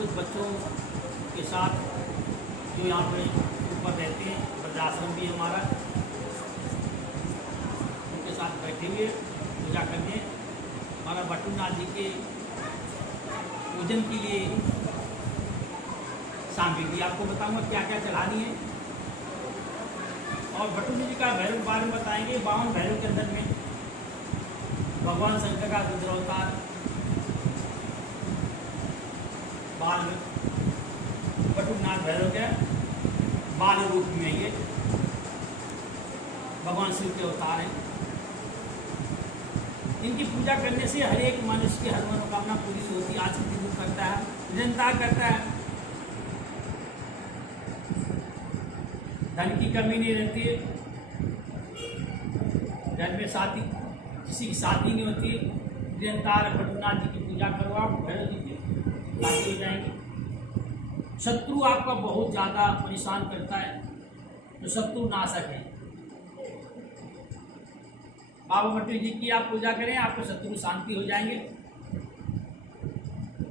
कुछ बच्चों के साथ जो यहाँ पे ऊपर रहते हैं, वृद्धाश्रम भी हमारा, उनके साथ बैठेंगे पूजा करने। हमारा बटुकनाथ जी के पूजन के लिए सामग्री आपको बताऊंगा क्या क्या चढ़ानी है। और बटुकनाथ जी का भैरव के बारे में बताएंगे। 52 भैरव के अंदर में भगवान शंकर का रुद्रावतार बाल बटुकनाथ भैरव के बाल रूप में ये भगवान शिव के अवतार हैं। इनकी पूजा करने से हर एक मनुष्य की हर मनोकामना पूरी होती है, आसक्ति दूर करता है, निरंतर करता है, धन की कमी नहीं रहती है, घर में शादी किसी की शादी नहीं होती, निरंतर बटुकनाथ जी की पूजा करो आप, भैरव जी की शादी हो जाएंगी। शत्रु आपका बहुत ज़्यादा परेशान करता है तो शत्रु नाशक है। बाबा बटुक जी की आप पूजा करें, आपको शत्रु शांति हो जाएंगे।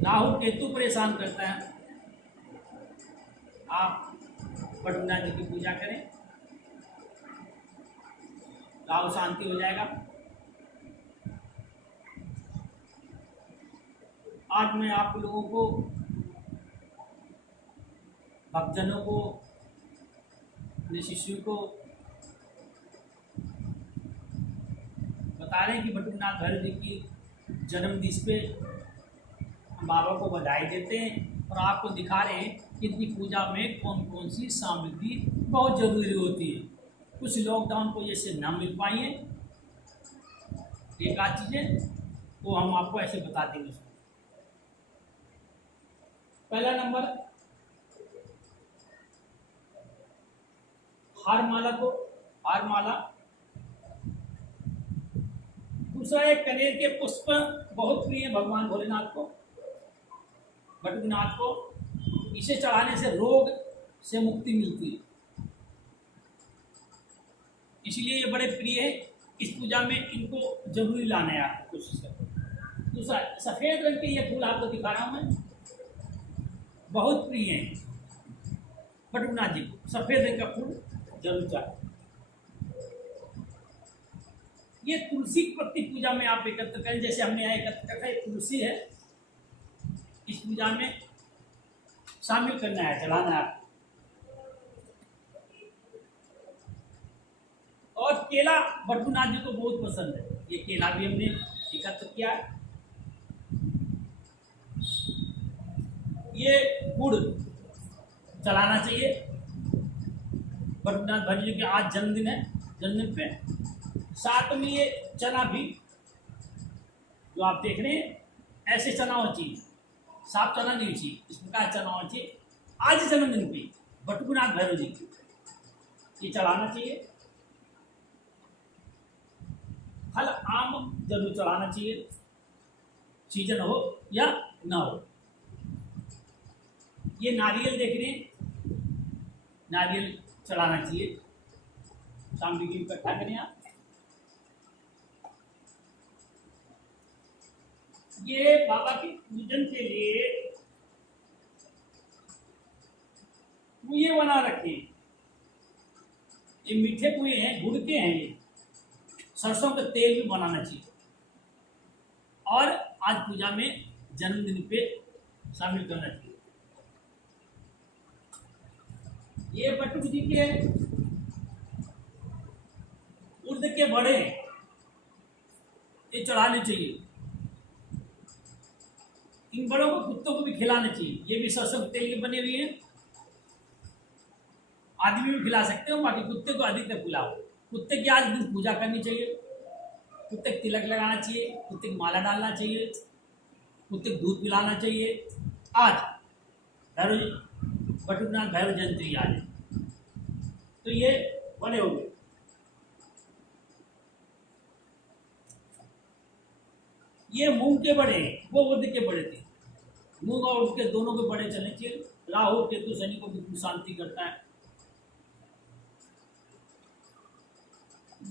राहु केतु परेशान करता है, आप बटुकनाथ जी की पूजा करें, राहु शांति हो जाएगा। आज मैं आप लोगों को, भक्तजनों को, अपने शिष्यों को बता रहे हैं कि बटुकनाथ भैरव जी की जन्मदिन पे हम बाबा को बधाई देते हैं और आपको दिखा रहे हैं कि इनकी पूजा में कौन कौन सी सामग्री बहुत ज़रूरी होती है। कुछ लॉकडाउन को जैसे ना मिल पाई है एक आध चीज़ें, वो हम आपको ऐसे बता देंगे। पहला नंबर, हार माला को, हार माला। दूसरा एक कनेर के पुष्प बहुत प्रिय है भगवान भोलेनाथ को, बटुकनाथ को। इसे चढ़ाने से रोग से मुक्ति मिलती है, इसलिए ये बड़े प्रिय है। इस पूजा में इनको जरूरी लाना है, आप कोशिश करें। दूसरा, सफ़ेद रंग के ये फूल आपको दिखा रहा हूँ मैं, बहुत प्रिय है बटुकनाथ जी को। सफ़ेद रंग का फूल जरूर चाहिए। ये तुलसी पत्ती पूजा में आप एकत्र करें, जैसे हमने यहाँ एकत्र रखा है, तुलसी है, इस पूजा में शामिल करना है, चलाना है। और केला बटुकनाथ जी को बहुत पसंद है, ये केला भी हमने एकत्र किया है। ये गुड़ चलाना चाहिए बटुकनाथ भैरव जी के। आज जन्मदिन है, जन्मदिन पे साथ में ये चना भी जो आप देख रहे हैं, ऐसे चना होना चाहिए, साफ चना नहीं चाहिए, इस प्रकार चना होना चाहिए। आज जन्मदिन पे बटुकनाथ भैरव जी की ये चढ़ाना चाहिए। फल आम जरूर चढ़ाना चाहिए, सीजन हो या ना हो। ये नारियल देख रहे हैं, नारियल चढ़ाना चाहिए, सामग्री इकट्ठा करें आप। ये बाबा के पूजन के लिए कुएं बना रखे, ये मीठे कुएं हैं, गुड़ के हैं, ये सरसों का तेल भी बनाना चाहिए। और आज पूजा में जन्मदिन पे शामिल करना चाहिए। ये बटुक जी के उर्द के बड़े हैं, ये चढ़ाने चाहिए। इन बड़ों को कुत्तों को भी खिलाना चाहिए, ये भी सरसों के तेल के बने हुए हैं। आदमी भी खिला सकते हो, बाकी कुत्ते को अधिक तक खिलाओ। कुत्ते की आज दिन पूजा करनी चाहिए, कुत्ते को तिलक लगाना चाहिए, कुत्ते की माला डालना चाहिए, कुत्ते को दूध पिलाना चाहिए। आज भैरव बटुकनाथ भैरव जयंती आज है, तो ये बड़े हो गए। ये मूंग के बड़े हैं, वो उर्द के बड़े थे। मूंग और उर्द के दोनों के बड़े चलने चाहिए। राहु केतु शनि को बिल्कुल शांति करता है।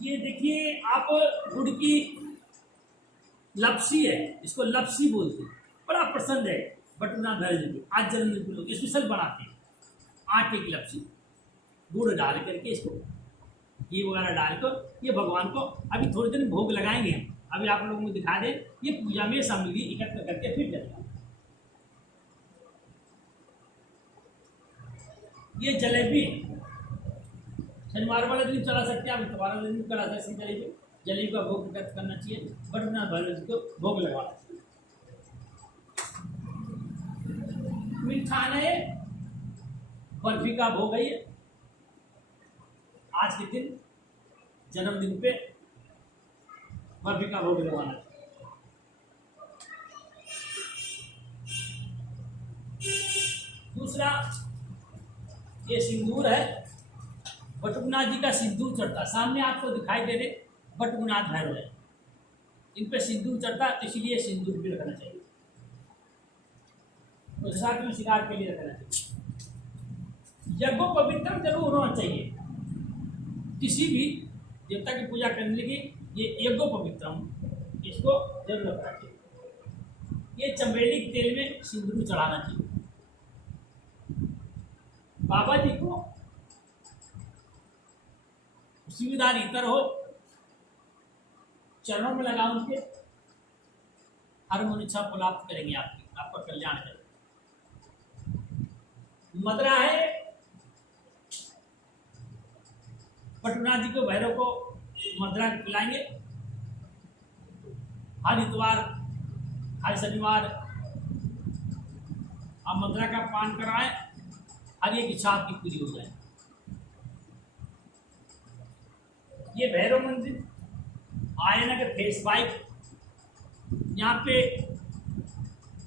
ये देखिए आप, गुड़ की लपसी है, इसको लपसी बोलते हैं, बड़ा पसंद है। बटुकनाथ भैरव जी को आज जन्मदिन के लोग स्पेशल बनाते हैं। आटे की लपसी गुड़ डाल करके इसको घी वगैरह डालकर ये भगवान को अभी थोड़े दिन भोग लगाएंगे हम। अभी आप लोगों को दिखा दें, ये पूजा में सामग्री इकट्ठा करके फिर चलेगा। ये जलेबी शनिवार वाले दिन चला सकते हैं, आप इतवार वाले दिन चला सकते हैं। जलेबी जलेबी का भोग इकट्ठा करना चाहिए, बटुकनाथ भैरव जी को भोग लगाना चाहिए। मिठान है, बर्फी का भोग है ये। आज के दिन जन्मदिन पे बर्फी का भोग लगाना चाहिए। दूसरा ये सिंदूर है, बटुकनाथ जी का सिंदूर चढ़ता, सामने आपको दिखाई दे रहे बटुकनाथ भैरव है, इन पे सिंदूर चढ़ता, इसलिए सिंदूर भी रखना चाहिए। तो साथ में शिकार के लिए रखना चाहिए। यज्ञो पवित्रम जरूर होना चाहिए, किसी भी देवता की पूजा करने की ये यज्ञो पवित्रम इसको जरूर रखना चाहिए। ये चमेली के तेल में सिंदूर चढ़ाना चाहिए। बाबा जी को सुविधा इतर हो, चरणों में लगा उनके, हर मन इच्छा प्राप्त करेंगे, आपका कल्याण करेंगे। मदरा है, बटुकनाथ जी को भैरव को मदरा खिलाएंगे। हर इतवार हर शनिवार आप मदरा का पान कराएं, हर एक इच्छा आपकी पूरी हो जाए। ये भैरव मंदिर आयनगर फेस 5, यहाँ पे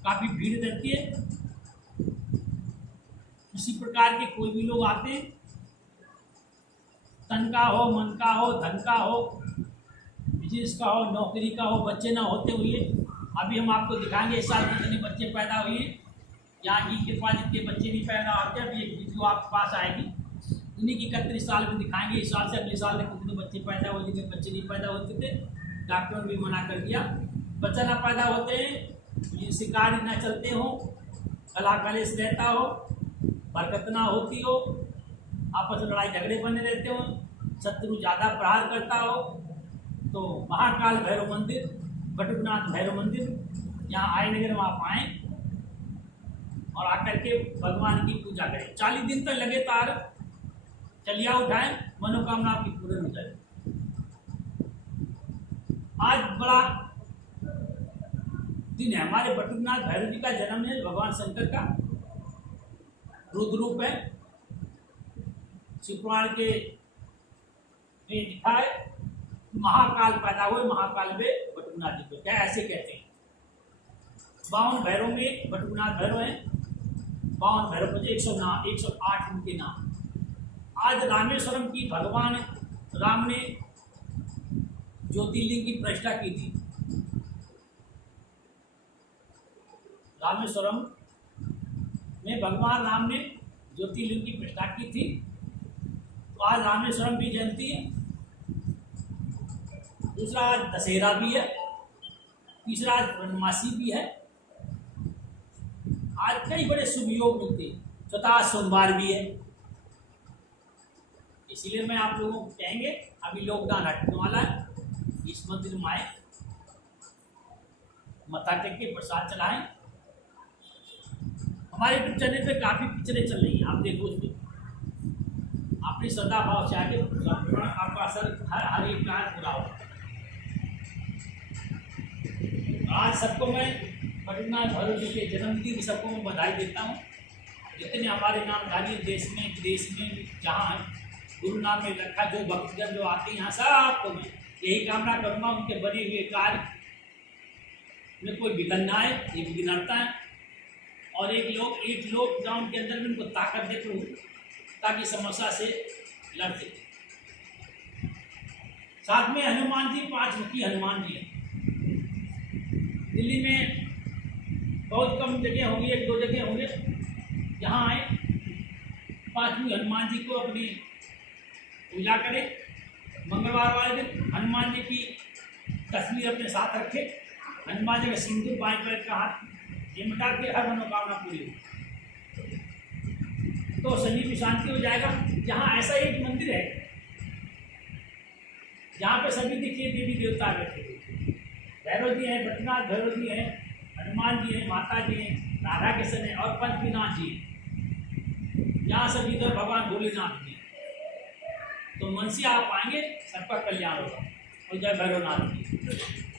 काफ़ी भीड़ रहती है। किसी प्रकार के कोई भी लोग आते हैं, तन का हो, मन का हो, धन का हो, बिजनेस का हो, नौकरी का हो, बच्चे ना होते हुए अभी हम आपको दिखाएंगे इस साल कितने बच्चे पैदा हुए। यहाँ की कृपा जितने बच्चे भी पैदा होते हैं, अभी एक वीडियो आपके पास आएगी, उन्हीं की 31 साल में दिखाएंगे। इस साल से अगले साल तक कितने बच्चे पैदा हुए, जितने बच्चे नहीं पैदा होते थे डॉक्टरों ने भी मना कर दिया। बच्चा ना पैदा होते हैं, शिकार ना चलते हो, कला कलेश रहता हो, बरकत ना होती हो, आपस में लड़ाई झगड़े बने रहते हो, शत्रु ज़्यादा प्रहार करता हो, तो महाकाल भैरव मंदिर, बटुकनाथ भैरव मंदिर यहाँ आयनगर में आप आएँ और आकर के भगवान की पूजा करें। 40 दिन तक लगातार चलिया उठाएं, मनोकामना आपकी पूर्ण हो जाए। आज बड़ा दिन है, हमारे बटुकनाथ भैरव जी का जन्म है, भगवान शंकर का रुद्र रूप है। शिवपुराण के लिखा है महाकाल पैदा हुए, महाकाल में बटुकनाथ जी को क्या ऐसे कहते हैं। 52 भैरव में बटुकनाथ भैरव हैं, 52 भैरव में 108 उनके नाम। आज रामेश्वरम की भगवान राम ने ज्योतिर्लिंग की प्रतिष्ठा की थी। रामेश्वरम में भगवान राम ने ज्योतिर्लिंग की प्रतिष्ठा की थी, तो आज रामेश्वरम भी जयंती है। दूसरा आज दशहरा भी है, तीसरा आज पूर्णमासी भी है। आज कई बड़े शुभ योग मिलते हैं, चौथा आज सोमवार भी है। इसीलिए मैं आप लोगों को कहेंगे, अभी लॉकडाउन हटने वाला है, इस मंदिर में आए, मत्था टेक के प्रसाद चलाएं। हमारे यूट्यूब चैनल पे काफ़ी पिक्चरें चल रही हैं, आप देखो उसमें, अपनी श्रद्धा भाव से आगे आपका असर हर एक कार्य पूरा हो। आज सबको मैं बटुकनाथ भैरव जी के जन्मदिन की सबको मैं बधाई देता हूँ। जितने हमारे नामधारी देश में विदेश में जहाँ हैं, गुरु नाम में रखा जो भक्तजन जो आते हैं यहाँ, सबको मैं यही कामना करूँगा उनके बने हुए कार्य में कोई विघ्न ना आए, ये विघ्नता है। और एक लॉकडाउन के अंदर में उनको ताकत देते हूँ ताकि समस्या से लड़ सके। साथ में हनुमान जी, 5 मुखी हनुमान जी हैं। दिल्ली में बहुत कम जगह होंगी, 1-2 जगह होंगे, जहाँ आए 5वीं हनुमान जी को अपनी पूजा करें। मंगलवार वाले दिन हनुमान जी की तस्वीर अपने साथ रखें, हनुमान जी का सिंदूर बाएं पैर का हाथ ये मिटा के हर मनोकामना पूरी होगी, तो शनि की शांति हो जाएगा। जहाँ ऐसा एक मंदिर है जहाँ पे सभी देखिए देवी देवता बैठे, भैरव जी हैं, बद्रीनाथ भैरव जी हैं, हनुमान जी हैं, माता जी हैं, राधा कृष्ण है और पंचमीनाथ जी हैं। यहाँ सभी इधर भगवान भोलेनाथ जी। तो मन से आप आएंगे, सबका कल्याण होगा। और जय भैरवनाथ जी।